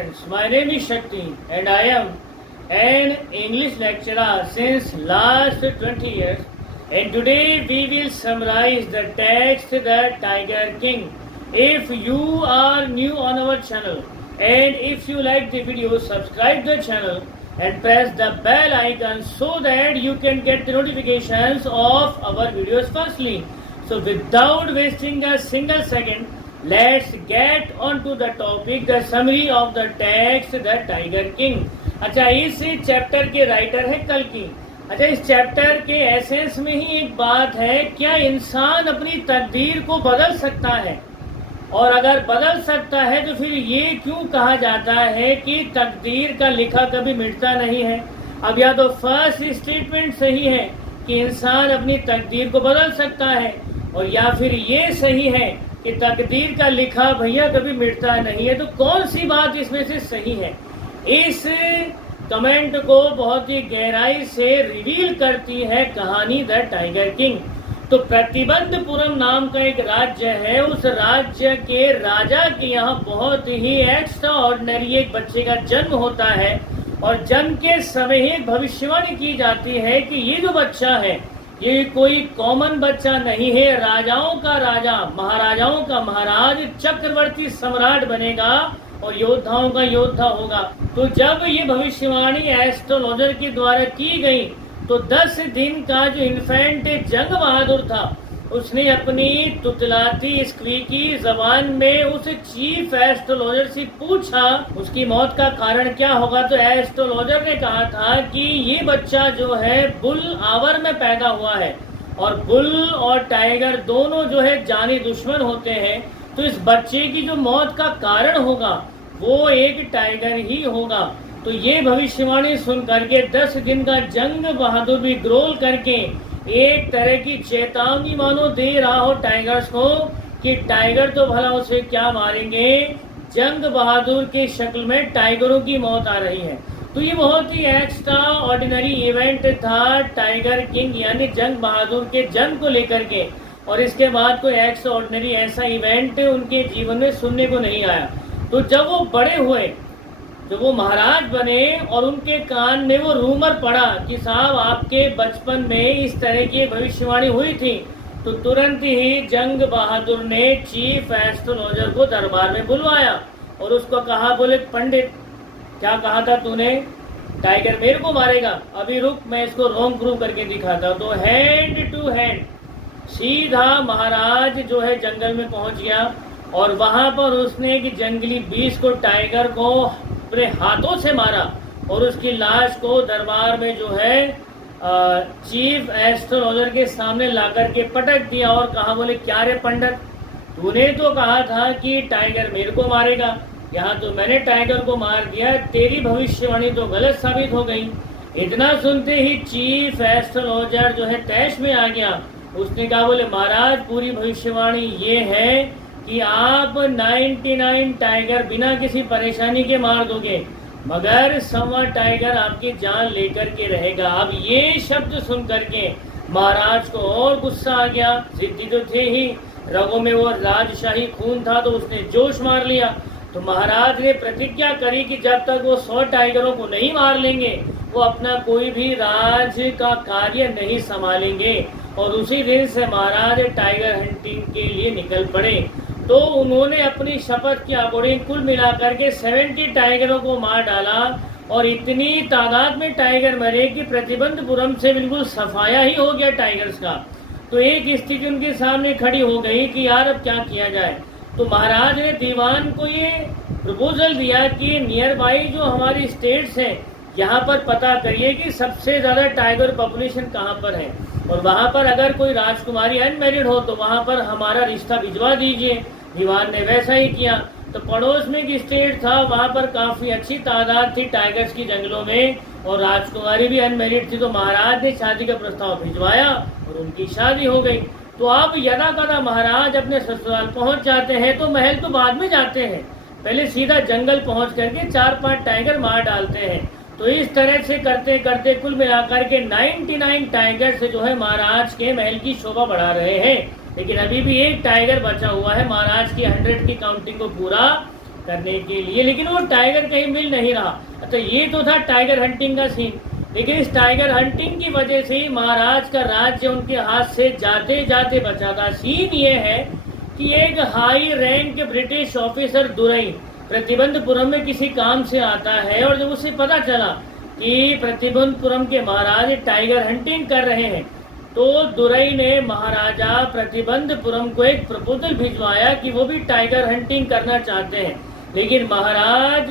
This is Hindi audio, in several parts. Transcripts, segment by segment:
students, my name is Shakti and I am an English lecturer since last 20 years, and today we will summarize the text The Tiger King. If you are new on our channel and if you like the video, subscribe the channel and press the bell icon so that you can get the notifications of our videos firstly. So without wasting a single second, let's get on to the topic, the summary of the text The Tiger King. अच्छा, इस चैप्टर के राइटर है कल्कि। अच्छा, इस चैप्टर के एसेंस में ही एक बात है, क्या इंसान अपनी तकदीर को बदल सकता है? और अगर बदल सकता है तो फिर ये क्यों कहा जाता है कि तकदीर का लिखा कभी मिटता नहीं है? अब या तो फर्स्ट स्टेटमेंट सही है कि इंसान अपनी तकदीर को बदल सकता है, और या फिर ये सही है कि तकदीर का लिखा भैया कभी मिटता नहीं है। तो कौन सी बात इसमें से सही है? इस कमेंट को बहुत ही गहराई से रिवील करती है कहानी द टाइगर किंग। तो प्रतिबंधपुरम नाम का एक राज्य है, उस राज्य के राजा के यहाँ बहुत ही एक्स्ट्रा ऑर्डिनरी एक बच्चे का जन्म होता है, और जन्म के समय ही भविष्यवाणी की जाती है कि ये जो बच्चा है ये कोई कॉमन बच्चा नहीं है, राजाओं का राजा, महाराजाओं का महाराज, चक्रवर्ती सम्राट बनेगा और योद्धाओं का योद्धा होगा। तो जब ये भविष्यवाणी एस्ट्रोलॉजर के द्वारा की गई तो 10 दिन का जो इन्फेंट जंग बहादुर था उसने अपनी तुतलाती स्क्वीकी जबान में उस चीफ एस्ट्रोलॉजर से पूछा उसकी मौत का कारण क्या होगा। तो एस्ट्रोलॉजर ने कहा था कि ये बच्चा जो है बुल आवर में पैदा हुआ है, और बुल और टाइगर दोनों जो है जानी दुश्मन होते हैं, तो इस बच्चे की जो मौत का कारण होगा वो एक टाइगर ही होगा। तो ये भविष्यवाणी सुन करके 10 दिन का जंग बहादुर भी ग्रोल करके एक तरह की चेतावनी मानो दे रहा हो टाइगर्स को कि टाइगर तो भला उसे क्या मारेंगे, जंग बहादुर के शक्ल में टाइगरों की मौत आ रही है। तो ये बहुत ही एक्स्ट्रा ऑर्डिनरी इवेंट था टाइगर किंग यानी जंग बहादुर के जन्म को लेकर के, और इसके बाद कोई एक्स्ट्रा ऑर्डिनरी ऐसा इवेंट उनके जीवन में सुनने को नहीं आया। तो जब वो बड़े हुए, जब वो महाराज बने और उनके कान में वो रूमर पड़ा कि साहब आपके बचपन में इस तरह की भविष्यवाणी हुई थी, तो तुरंत ही जंग बहादुर ने चीफ एस्ट्रोलॉजर को दरबार में बुलवाया और उसको कहा, बोले पंडित क्या कहा था तूने, टाइगर मेरे को मारेगा? अभी रुक, मैं इसको रोंग प्रूव करके दिखाता। तो हैंड टू हैंड सीधा महाराज जो है जंगल में पहुंच गया, और वहां पर उसने एक जंगली बीस को, टाइगर को अपने हाथों से मारा और उसकी लाश को दरबार में जो है चीफ एस्ट्रोलॉजर के सामने लाकर के पटक दिया और कहा, बोले क्या रे पंडित, तूने तो कहा था कि टाइगर मेरे को मारेगा, यहाँ तो मैंने टाइगर को मार दिया, तेरी भविष्यवाणी तो गलत साबित हो गई। इतना सुनते ही चीफ एस्ट्रोलॉजर जो है तैश में आ गया। उसने कहा, बोले महाराज पूरी भविष्यवाणी ये है कि आप 99 टाइगर बिना किसी परेशानी के मार दोगे, मगर 100वां टाइगर आपकी जान लेकर के रहेगा। अब ये शब्द सुन करके महाराज को और गुस्सा आ गया, जिद्दी तो थे ही, रगों में वो राजशाही खून था तो उसने जोश मार लिया। तो महाराज ने प्रतिज्ञा करी कि जब तक वो 100 टाइगरों को नहीं मार लेंगे वो अपना कोई भी राज का कार्य नहीं संभालेंगे, और उसी दिन से महाराज टाइगर हंटिंग के लिए निकल पड़े। तो उन्होंने अपनी शपथ के अकॉर्डिंग कुल मिलाकर के 70 टाइगरों को मार डाला, और इतनी तादाद में टाइगर मरे कि प्रतिबंधपुरम से बिल्कुल सफाया ही हो गया टाइगर्स का। तो एक स्थिति उनके सामने खड़ी हो गई कि यार अब क्या किया जाए। तो महाराज ने दीवान को ये प्रपोजल दिया कि नियर बाई जो हमारी स्टेट्स हैं यहाँ पर पता करिए कि सबसे ज्यादा टाइगर पॉपुलेशन कहाँ पर है, और वहाँ पर अगर कोई राजकुमारी अनमैरिड हो तो वहाँ पर हमारा रिश्ता भिजवा दीजिए। दीवान ने वैसा ही किया। तो पड़ोस में एक स्टेट था, वहाँ पर काफी अच्छी तादाद थी टाइगर्स की जंगलों में, और राजकुमारी भी अनमैरिड थी। तो महाराज ने शादी का प्रस्ताव भिजवाया और उनकी शादी हो गई। तो अब यदा कदा महाराज अपने ससुराल पहुंच जाते हैं तो महल तो बाद में जाते हैं, पहले सीधा जंगल पहुंच करके 4-5 टाइगर मार डालते हैं। तो इस तरह से करते करते कुल मिलाकर के 99 टाइगर से जो है महाराज के महल की शोभा बढ़ा रहे हैं। लेकिन अभी भी एक टाइगर बचा हुआ है महाराज की 100 की काउंटिंग को पूरा करने के लिए, लेकिन वो टाइगर कहीं मिल नहीं रहा। तो ये तो था टाइगर हंटिंग का सीन, लेकिन इस टाइगर हंटिंग की वजह से ही महाराज का राज्य उनके हाथ से जाते जाते बचा था। सीन ये है कि एक high rank British officer Durai Pratibandapuram में किसी काम से आता है, और जब उसे पता चला कि प्रतिबंधपुरम के महाराज टाइगर हंटिंग कर रहे हैं, तो दुरई ने महाराजा प्रतिबंधपुरम को एक प्रपोजल भिजवाया कि वो भी टाइगर हंटिंग करना चाहते हैं। लेकिन महाराज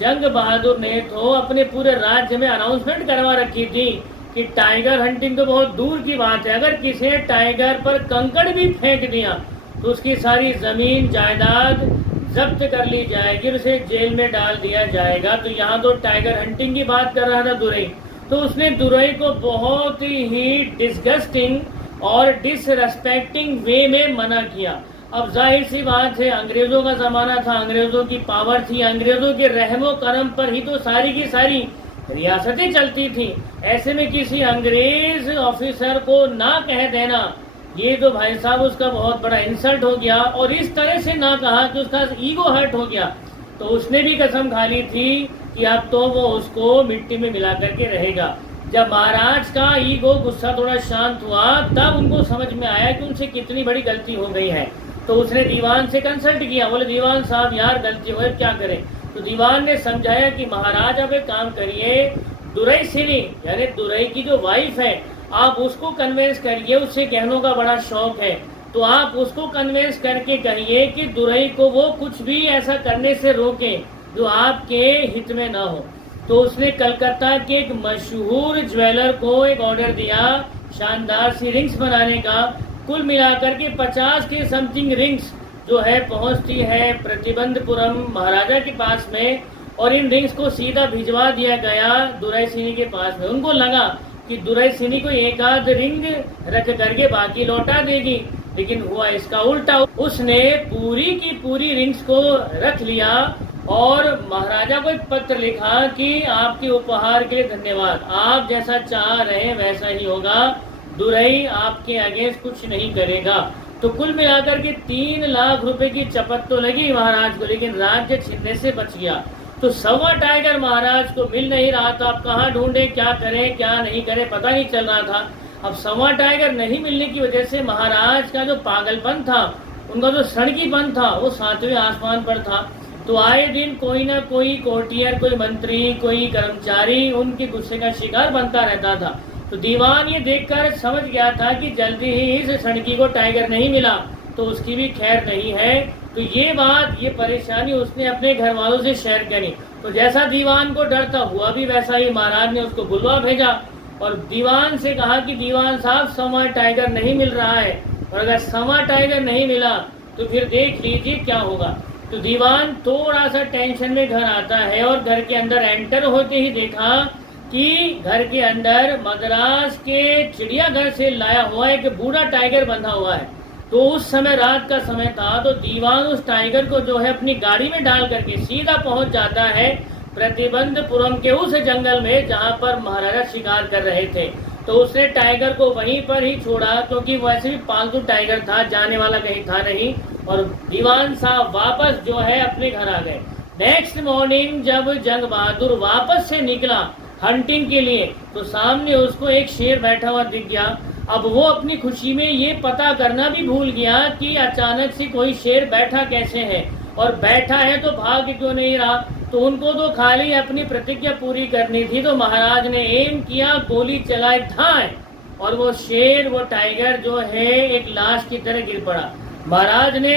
जंग बहादुर ने तो अपने पूरे राज्य में अनाउंसमेंट करवा रखी थी कि टाइगर हंटिंग तो बहुत दूर की बात है, अगर किसी ने टाइगर पर कंकड़ भी फेंक दिया तो उसकी सारी जमीन जायदाद जब्त कर ली जाएगी और उसे जेल में डाल दिया जाएगा। तो यहाँ तो टाइगर हंटिंग की बात कर रहा था दुरई, तो उसने दुरई को बहुत ही डिसगस्टिंग और डिसरेस्पेक्टिंग वे में मना किया। अब जाहिर सी बात है, अंग्रेजों का जमाना था, अंग्रेजों की पावर थी, अंग्रेजों के रहमो करम पर ही तो सारी की सारी रियासतें चलती थी। ऐसे में किसी अंग्रेज ऑफिसर को ना कह देना, ये तो भाई साहब उसका बहुत बड़ा इंसल्ट हो गया, और इस तरह से ना कहा कि उसका ईगो हर्ट हो गया। तो उसने भी कसम खा ली थी कि अब तो वो उसको मिट्टी में मिला करके रहेगा। जब महाराज का ईगो गुस्सा थोड़ा शांत हुआ, तब उनको समझ में आया कि उनसे कितनी बड़ी गलती हो गई है। तो उसने दीवान से कंसल्ट किया, बोले दीवान साहब यार गलती हो, क्या करें। तो दीवान ने समझाया कि महाराज अब एक काम करिए, दुरई सिनी यानी दुरई की जो वाइफ है, आप उसको कन्वेंस करिए, उससे गहनों का बड़ा शौक है, तो आप उसको कन्वेंस करके कहिए कि दुरई को वो कुछ भी ऐसा करने से रोके जो आपके हित में ना हो। तो उसने कलकत्ता के एक मशहूर ज्वेलर को एक ऑर्डर दिया शानदार सी रिंग्स बनाने का। कुल मिलाकर के 50 के समथिंग रिंग्स जो है पहुंचती है प्रतिबंधपुरम महाराजा के पास में, और इन रिंग्स को सीधा भिजवा दिया गया दुरई सिनी के पास में। उनको लगा कि दुरई सिनी को एक आध रिंग रख करके बाकी लौटा देगी, लेकिन हुआ इसका उल्टा। उसने पूरी की पूरी रिंग्स को रख लिया और महाराजा को एक पत्र लिखा कि आपके उपहार के लिए धन्यवाद, आप जैसा चाह रहे हैं वैसा ही होगा, दुरई आपके अगेंस्ट कुछ नहीं करेगा। तो कुल मिलाकर के 3 लाख रुपए की चपत तो लगी महाराज को, लेकिन राज्य छीनने से बच गया। तो सवा टाइगर महाराज को मिल नहीं रहा था, अब कहाँ ढूंढे, क्या करें क्या नहीं करें पता नहीं चल रहा था। अब सवा टाइगर नहीं मिलने की वजह से महाराज का जो पागलपन था, उनका जो सड़कीपन था, वो 7वें आसमान पर था। तो आए दिन कोई ना कोई कोर्टियर, कोई मंत्री, कोई कर्मचारी उनके गुस्से का शिकार बनता रहता था। तो दीवान ये देखकर समझ गया था कि जल्दी ही इस सड़की को टाइगर नहीं मिला तो उसकी भी खैर नहीं है। तो ये बात, ये परेशानी उसने अपने घर वालों से शेयर करी। तो जैसा दीवान को डर था हुआ भी वैसा ही, महाराज ने उसको बुलवा भेजा और दीवान से कहा कि दीवान साहब सवा टाइगर नहीं मिल रहा है, और अगर सवा टाइगर नहीं मिला तो फिर देख लीजिए क्या होगा। तो दीवान थोड़ा सा टेंशन में घर आता है और घर के अंदर एंटर होते ही देखा कि घर के अंदर मद्रास के चिड़ियाघर से लाया हुआ एक बूढ़ा टाइगर बंधा हुआ है। तो उस समय रात का समय था, तो दीवान उस टाइगर को जो है अपनी गाड़ी में डाल करके सीधा पहुंच जाता है प्रतिबंधपुरम के उस जंगल में जहां पर महाराजा शिकार कर रहे थे। तो उसने टाइगर को वहीं पर ही छोड़ा, क्योंकि वैसे भी पालतू टाइगर था, जाने वाला कहीं था नहीं। और दीवान साहब वापस जो है अपने घर आ गए। नेक्स्ट मॉर्निंग जब जंग बहादुर वापस से निकला हंटिंग के लिए, तो सामने उसको एक शेर बैठा हुआ दिख गया। अब वो अपनी खुशी में ये पता करना भी भूल गया कि अचानक से कोई शेर बैठा कैसे है, और बैठा है तो भाग क्यों नहीं रहा। तो उनको तो खाली अपनी प्रतिज्ञा पूरी करनी थी। तो महाराज ने एम किया, गोली चलाई, धाए, और वो शेर, वो टाइगर जो है एक लाश की तरह गिर पड़ा। महाराज ने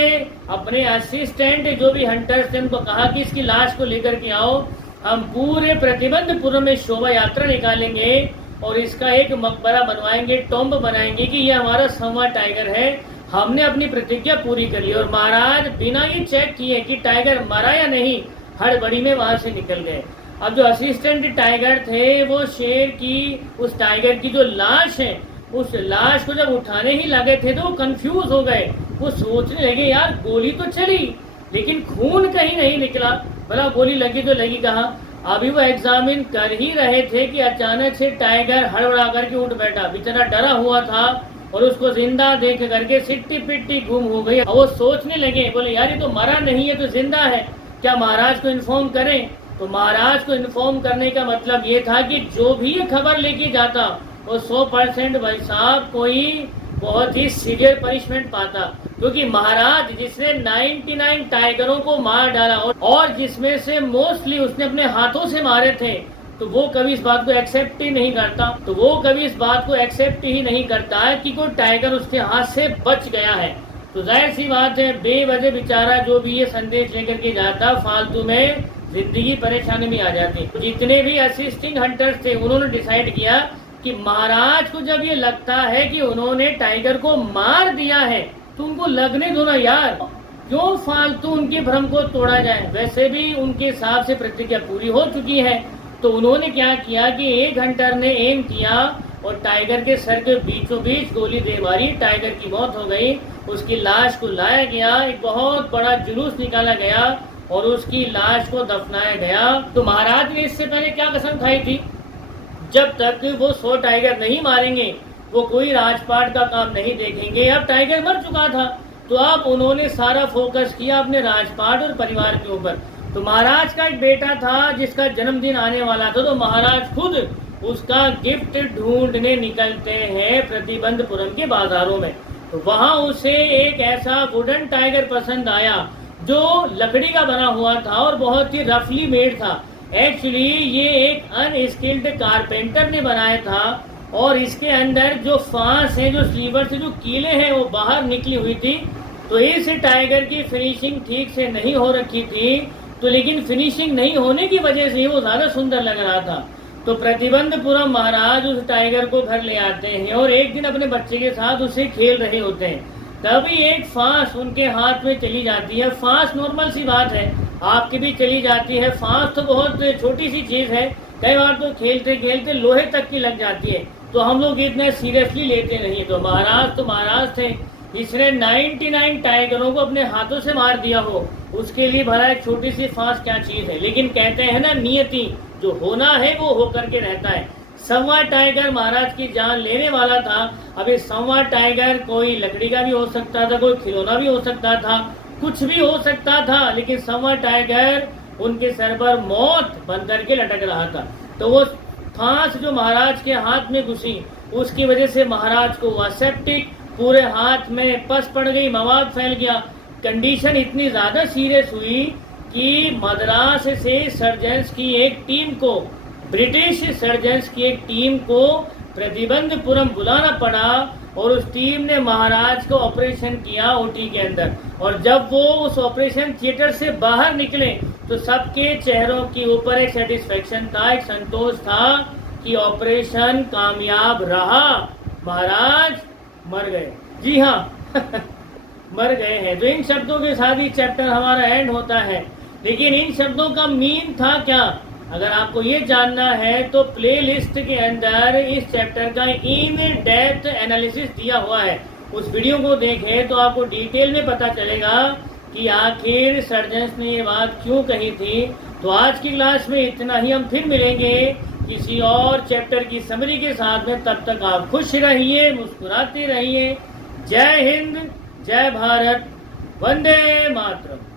अपने असिस्टेंट जो भी हंटर्स थे उनको कहा कि इसकी लाश को लेकर के आओ, हम पूरे प्रतिबंधपुरम में शोभा यात्रा निकालेंगे और इसका एक मकबरा बनवाएंगे, टॉम्ब बनाएंगे कि ये हमारा सवा टाइगर है, हमने अपनी प्रतिज्ञा पूरी कर ली। और महाराज बिना ये चेक किए कि टाइगर मरा या नहीं, हड़बड़ी में वहां से निकल गए। अब जो असिस्टेंट टाइगर थे वो शेर की, उस टाइगर की जो लाश है, उस लाश को जब उठाने ही लगे थे तो वो कंफ्यूज हो गए। वो सोचने लगे यार गोली तो चली लेकिन खून कहीं नहीं निकला, भला गोली लगी तो लगी कहाँ। अभी वो एग्जामिन कर ही रहे थे कि अचानक से टाइगर हड़बड़ा करके उठ बैठा, बेचारा डरा हुआ था और उसको जिंदा देख करके सिट्टी पिट्टी गुम हो गई। और वो सोचने लगे, बोले यार ये तो मरा नहीं है तो जिंदा है। क्या महाराज को इन्फॉर्म करें? तो महाराज को इन्फॉर्म करने का मतलब ये था कि जो भी ये खबर लेके जाता वो 100% भाई साहब कोई बहुत ही सीवियर पनिशमेंट पाता, क्योंकि महाराज जिसने 99 टाइगरों को मार डाला और जिसमें से मोस्टली उसने अपने हाथों से मारे थे, तो वो कभी इस बात को एक्सेप्ट ही नहीं करता। तो वो कभी इस बात को एक्सेप्ट ही नहीं करता है कि कोई टाइगर उसके हाथ से बच गया है। तो जाहिर सी बात है बेवजह बेचारा जो भी ये संदेश लेकर के जाता फालतू में जिंदगी परेशानी में आ जाती। जितने भी असिस्टिंग हंटर्स थे उन्होंने डिसाइड किया कि महाराज को जब ये लगता है कि उन्होंने टाइगर को मार दिया है तो उनको लगने दो ना यार, क्यों फालतू उनके भ्रम को तोड़ा जाए। वैसे भी उनके हिसाब से प्रतिज्ञा पूरी हो चुकी है। तो उन्होंने क्या किया कि एक हंटर ने एम किया और टाइगर के सर के बीचों बीच गोली दे मारी। टाइगर की मौत हो गई। उसकी लाश को लाया गया, एक बहुत बड़ा जुलूस निकाला गया और उसकी लाश को दफनाया गया। तो महाराज ने इससे पहले क्या कसम खाई थी, जब तक वो 100 टाइगर नहीं मारेंगे वो कोई राजपाट का काम नहीं देखेंगे। अब टाइगर मर चुका था तो अब उन्होंने सारा फोकस किया अपने राजपाट और परिवार के ऊपर। तो महाराज का एक बेटा था जिसका जन्मदिन आने वाला था, तो महाराज खुद उसका गिफ्ट ढूंढने निकलते हैं प्रतिबंधपुरम के बाजारों में। तो वहां उसे एक ऐसा वुडन टाइगर पसंद आया जो लकड़ी का बना हुआ था और बहुत ही रफली मेड था। एक्चुअली ये एक अनस्किल्ड कारपेंटर ने बनाया था और इसके अंदर जो फांस है, जो स्लीवर से जो कीले हैं वो बाहर निकली हुई थी। तो इस टाइगर की फिनिशिंग ठीक से नहीं हो रखी थी, तो लेकिन फिनिशिंग नहीं होने की वजह से वो ज्यादा सुंदर लग रहा था। तो प्रतिबंधपुरम महाराज उस टाइगर को घर ले आते हैं और एक दिन अपने बच्चे के साथ उसे खेल रहे होते हैं। तभी एक फांस उनके हाथ में चली जाती है। फांस नॉर्मल सी बात है, आपकी भी चली जाती है। फांस तो बहुत छोटी सी चीज है, कई बार तो खेलते खेलते लोहे तक की लग जाती है, तो हम लोग इतने सीरियसली लेते नहीं। तो महाराज थे, इसने 99 टाइगरों को अपने हाथों से मार दिया हो, उसके लिए भला एक छोटी सी फांस क्या चीज है। लेकिन कहते हैं ना, नियति जो होना है वो होकर के रहता है। 1.25 टाइगर महाराज की जान लेने वाला था। अब ये 1.25 टाइगर कोई लकड़ी का भी हो सकता था, कोई खिलौना भी हो सकता था, कुछ भी हो सकता था, लेकिन 1.25 टाइगर उनके सर पर मौत बन करके लटक रहा था। तो वो फांस जो महाराज के हाथ में घुसी, उसकी वजह से महाराज को हुआ सेप्टिक, पूरे हाथ में पस पड़ गई, मवाद फैल गया। कंडीशन इतनी ज्यादा सीरियस हुई कि मद्रास से सर्जन्स की एक टीम को, ब्रिटिश सर्जन्स की एक टीम को प्रतिबंधपुरम बुलाना पड़ा और उस टीम ने महाराज को ऑपरेशन किया ओटी के अंदर। और जब वो उस ऑपरेशन थिएटर से बाहर निकले तो सबके चेहरों के ऊपर एक सेटिस्फेक्शन था, एक संतोष था कि ऑपरेशन कामयाब रहा, महाराज मर गए। जी हाँ मर गए हैं। तो इन शब्दों के साथ ही चैप्टर हमारा एंड होता है। लेकिन इन शब्दों का मीन था क्या, अगर आपको ये जानना है तो प्लेलिस्ट के अंदर इस चैप्टर का इन डेप्थ एनालिसिस दिया हुआ है। उस वीडियो को देखें तो आपको डिटेल में पता चलेगा कि आखिर सर्जन्स ने ये बात क्यों कही थी। तो आज की क्लास में इतना ही, हम फिर मिलेंगे किसी और चैप्टर की समरी के साथ में। तब तक आप खुश रहिए, मुस्कुराते रहिए। जय हिंद, जय भारत, वंदे मातरम।